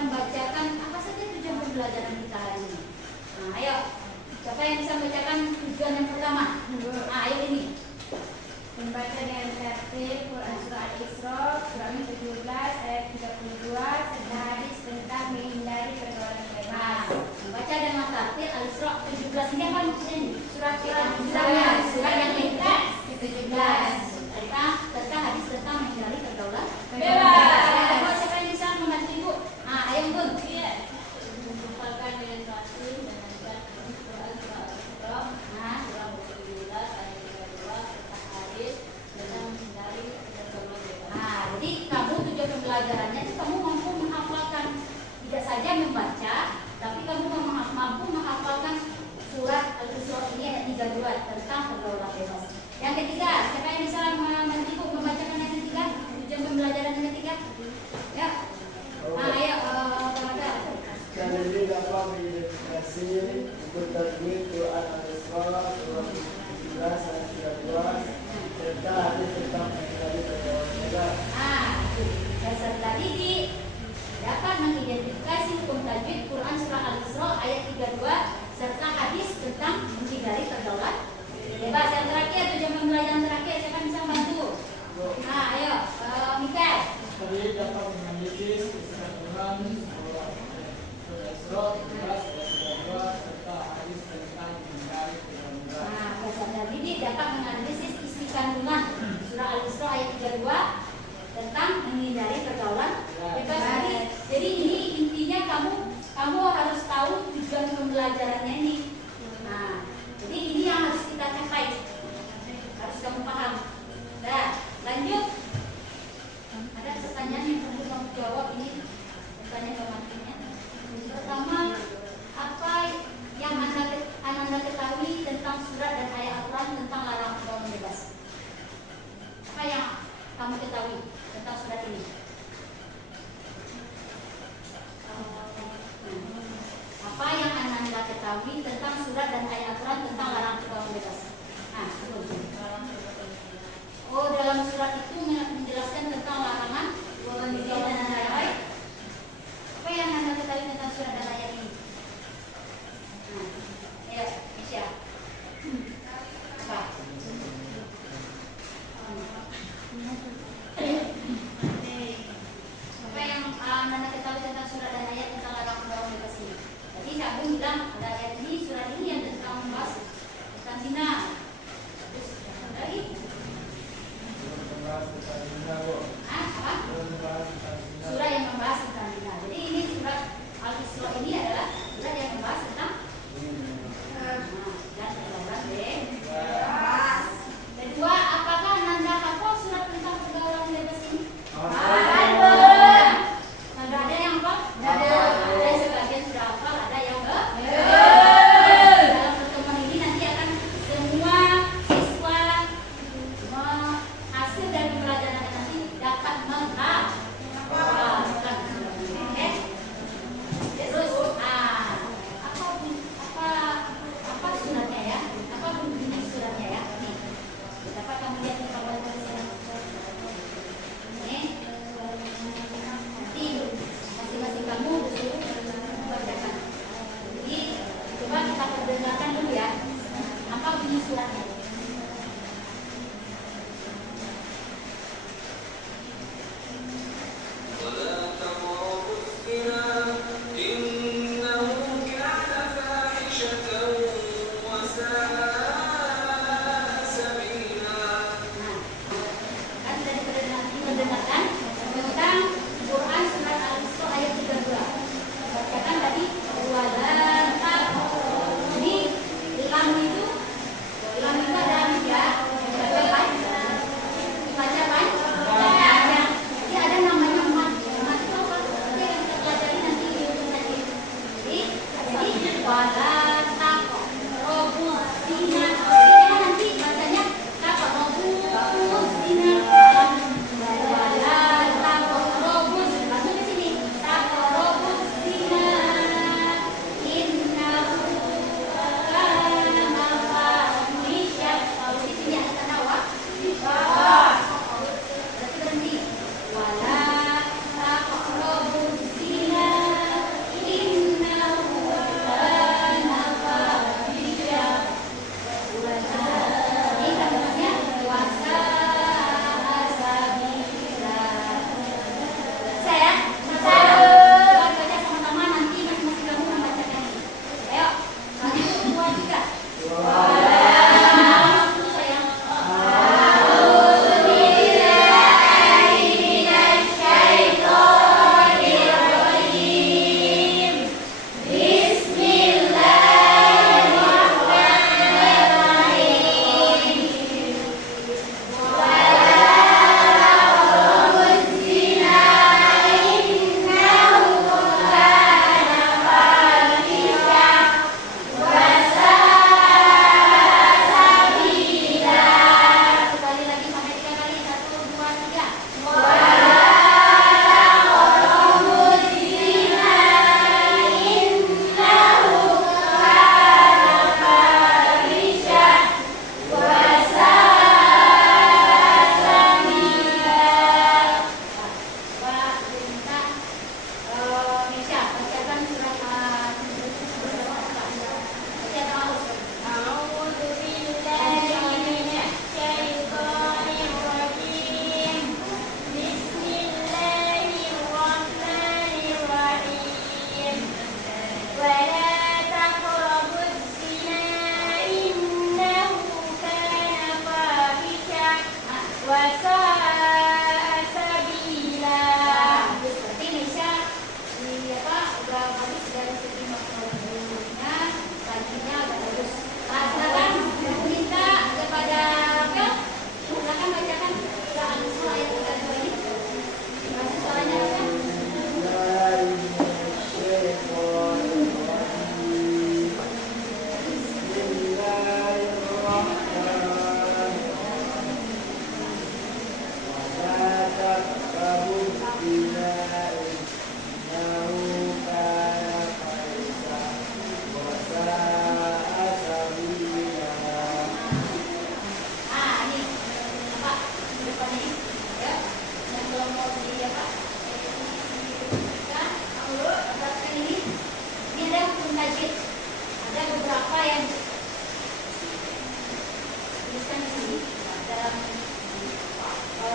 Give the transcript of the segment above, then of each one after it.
membacakan apa saja tujuan pembelajaran kita hari ini? Nah, ayo. Siapa yang bisa membacakan tujuan yang pertama? Nah, ayo ini. Membaca dengan tertib Quran Surah Al-Isra surah 17 ayat 32 serta hadis tentang menghindari pergaulan bebas. Nah, membaca dengan tertib Al-Isra 17 ini apa maksudnya nih? Surat Surat yang ke-17 tentang hadis tentang menghindari pergaulan bebas. Kalau siapa yang bisa membantu ibu? Nah, ayo Bun. Iya. Mengumpulkan dengan tertib mengajar Quran surah Al-Isra Nah, surah 17 ayat 32 serta hadis tentang menghindari pergaulan bebas. Nah, jadi kamu tujuan pembelajarannya itu kamu mampu menghafalkan tidak saja membaca, tapi kamu mampu menghafalkan surat Al-Isra ini ayat 32 tentang pergaulan bebas. Yang ketiga, siapa yang bisa membantu membacakan yang ketiga? Tujuan pembelajaran yang ketiga? Ya. Nah, ayo, Dan ini dapat mengidentifikasi untuk tajwid Quran Al-Isra surah 17 ayat 32 serta hadis tentang menghindari pergaulan bebas. Nah, dasar tadi dapat mengidentifikasi hukum tajwid Quran surah Al-Isra ayat 32 serta hadis tentang menghindari pergaulan bebas. Yang terakhir, tujuan pembelajaran terakhir, siapa yang bisa membantu? Nah, ayo, Mikael. Tadi dapat menganalisis isi Quran surah Al-Isra 17 ayat 32 serta hadis tentang menghindari pergaulan bebas. Nah, dasar tadi dapat menganalisis isi kandungan surah Al-Isra ayat 32 tentang menghindari pergaulan bebas. Jadi ini intinya kamu harus tahu tujuan pembelajarannya ini. Nah, jadi ini yang harus kita capai, harus kamu paham. Nah, lanjut. Ada pertanyaan yang perlu kamu jawab ini. Pertanyaan pemancingnya. Pertama, apa yang anda ketahui tentang surat dan ayat Al-Quran tentang larangan pergaulan bebas? Apa yang kamu ketahui tentang surat ini? Apa yang anda ketahui tentang surat dan ayat Al-Quran tentang larangan pergaulan bebas? Nah, oh, dalam surat itu menjelaskan tentang larangan pergaulan dan lain-lain. Apa yang anda ketahui tentang surat dan ayat ini? Nah, ya, Misha. Apa? Apa yang anda ketahui tentang surat dan ayat tentang larangan pergaulan bebas ini? Tadi Kak Bung bilang ada ayat ini, surat ini yang tentang membahas tentang zina. Terus lagi? Membahas وساء سبيلا. Berarti Indonesia di apa udah bagus dari segi morfologinya, tadinya udah bagus. Silakan minta kepada Rafael, silakan bacakan surah Al-Isra ayat 32 ini. Masih suaranya Rafael. Ah, ini apa? Depan ini, ya. Yang belum mau di apa? Kan, perhatikan ini. Ini ada hukum tajwid. Ada beberapa yang tulisan di sini dalam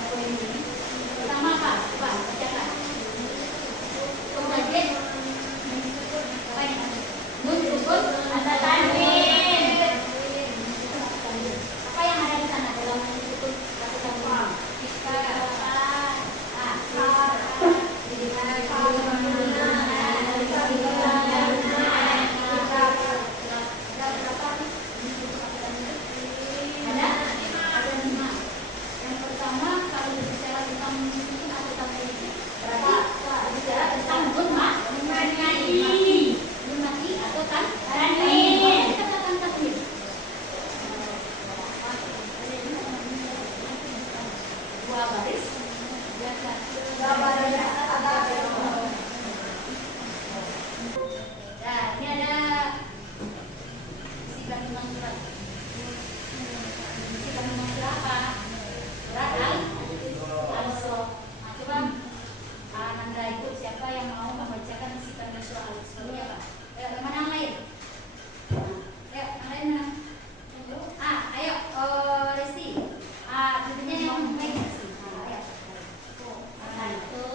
poin ini. Pertama apa? Coba bacakan. Hukum tajwid. Apa ini? Nun sukun ada tanwin. Apa yang ada di sana dalam sukun satu tanwin? Ada 5. Yang pertama kalau berbicara tentang sukun atau tanwin itu berarti berbicara tentang nun mati atau tanwin. Kita katakan tanwin. Dua baris. Nah, ini ada isi kandungan surat. Isi kandungan surat apa? Surat Al-Isra. Nah, coba Nanda ikut siapa yang mau membacakan isi kandungan surat Al-Isra ini apa? Mana yang lain? Ayo, yang lain mana? Ayo, Resti. Judulnya yang naik Resti. Ayo. Nah, itu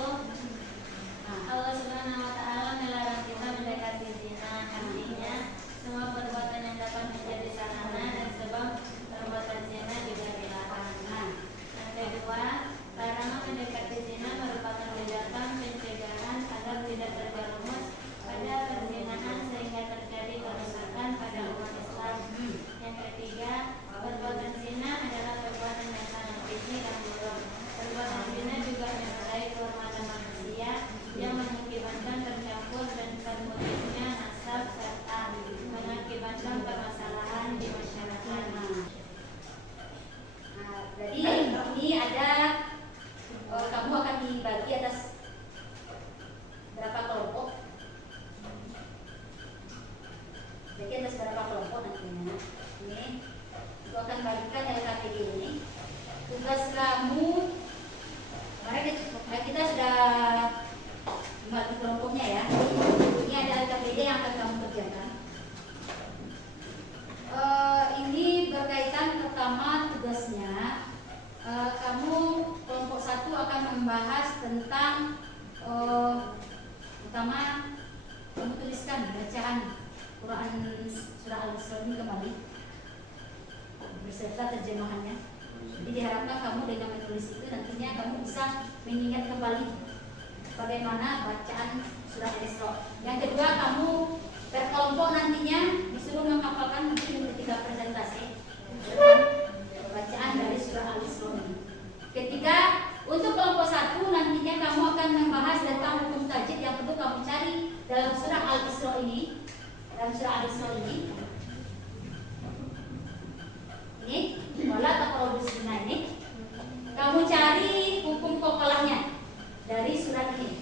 Allah Subhanahu wa Ta'ala melarang kita mendekati zina. Artinya, semua perbuatan yang dapat menjadi sarana dan sebab perbuatan zina juga dilarang. Yang kedua, larangan mendekati zina merupakan tindakan pencegahan agar tidak terjerumus pada perzinahan sehingga terjadi kerusakan pada umat Islam. Yang ketiga, perbuatan zina adalah perbuatan yang sangat keji dan buruk. Perbuatan zina juga menodai kehormatan manusia yang mengakibatkan tercampur dan terputusnya nasab serta mengakibatkan permasalahan di masyarakat. Jadi ini ada kamu akan dibagi atas berapa kelompok? Jadi atas berapa kelompok nantinya? Ini aku akan bagikan LKPD ini. Tugas kamu, kita sudah bagi kelompoknya ya. Ini ada LKPD yang akan kamu kerjakan. Ini berkaitan pertama tugasnya. Kamu kelompok 1 akan membahas tentang pertama kamu tuliskan bacaan Quran surah Al-Isra ini kembali beserta terjemahannya. Jadi diharapkan kamu dengan menulis itu nantinya kamu bisa mengingat kembali bagaimana bacaan surah Al-Isra. Yang kedua, kamu berkelompok nantinya disuruh menghafalkan mungkin ketika presentasi bacaan dari surah Al-Isra ini. Ketiga, untuk kelompok 1 nantinya kamu akan membahas tentang hukum tajwid yang perlu kamu cari dalam surah Al-Isra ini. Dalam surah Al-Isra ini wala taqrabuz zina ini kamu cari hukum kokolahnya dari surat ini.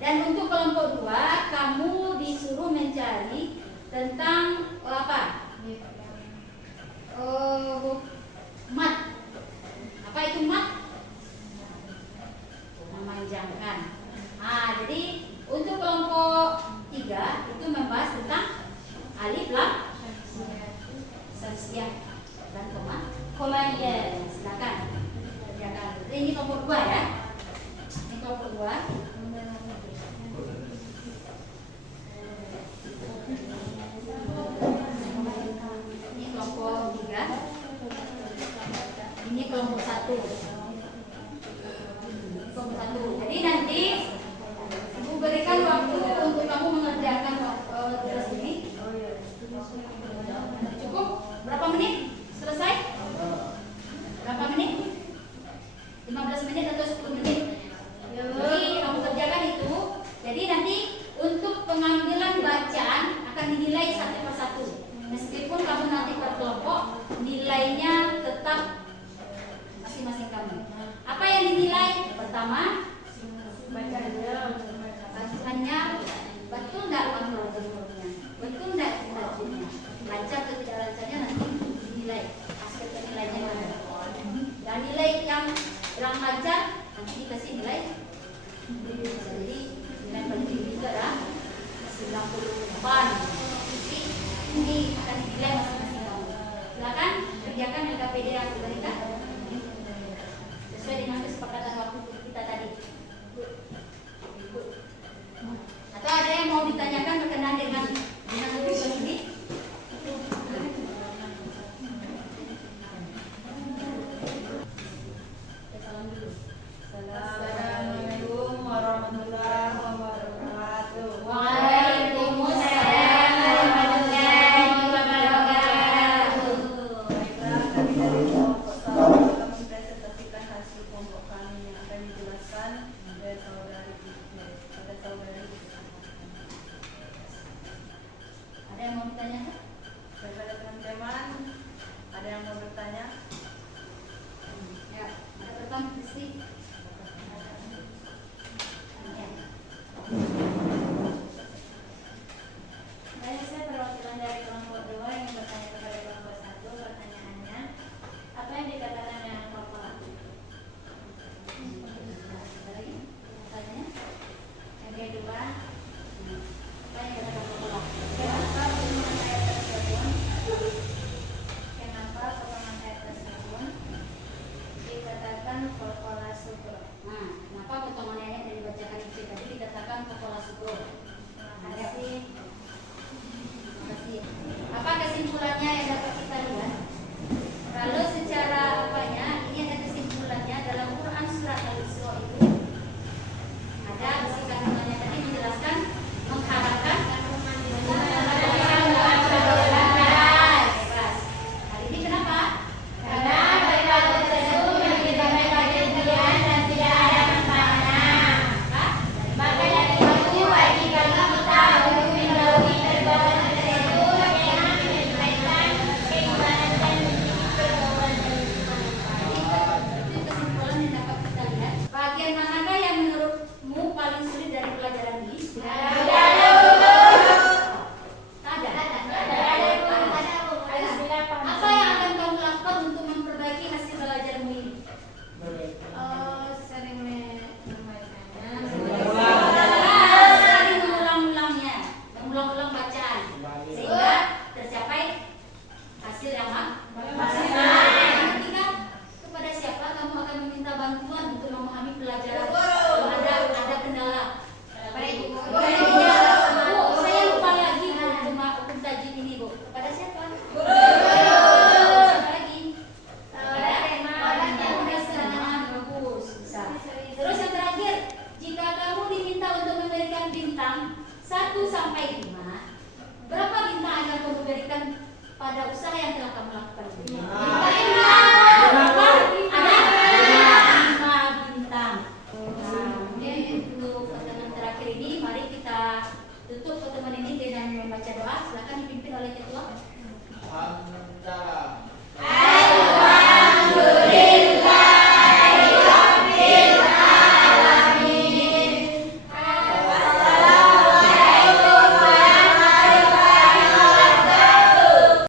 Dan untuk kelompok 2 kamu disuruh mencari tentang apa? Mat. Apa itu mat? Memanjangkan. Jadi untuk kelompok 3 itu membahas tentang alif lam syamsiah dan koma ya. Silakan kerjakan. Ini kelompok 2 ya. Ini kelompok 2. Ini kelompok 3. Jadi nanti Ibu berikan waktu untuk kamu mengerjakan tugas ini. Cukup? Berapa menit? Selesai? Berapa menit? 15 menit atau 10 menit? Jadi kamu kerjakan itu. Jadi nanti untuk pengambilan bacaan akan dinilai satu persatu. Meskipun kamu nanti berkelompok, nilainya tetap masing-masing kamu. Apa yang dinilai? Pertama, bacaannya betul nggak makro-makronya, betul nggak intonasinya, lancar atau tidak lancarnya nanti dinilai. Aspek penilainya mana? Dan nilai yang kurang lancar nanti dikasih nilai. Jadi nilai paling tinggi itu adalah 98. Jadi ini akan dinilai masing-masing kamu. Silakan kerjakan LKPD yang aku berikan sesuai dengan kesepakatan waktu kita tadi. Atau ada yang mau ditanyakan berkenaan dengan tugas ini? Salam dulu. Assalamualaikum warahmatullahi wabarakatuh. Waalaikumsalam warahmatullahi wabarakatuh. Baiklah, kami dari kelompok satu akan mempresentasikan hasil kelompok kami yang akan dijelaskan oleh saudari. Ada yang mau ditanyakan? Kepada teman-teman, ada yang mau bertanya? Ya, ada pertama, Kristi.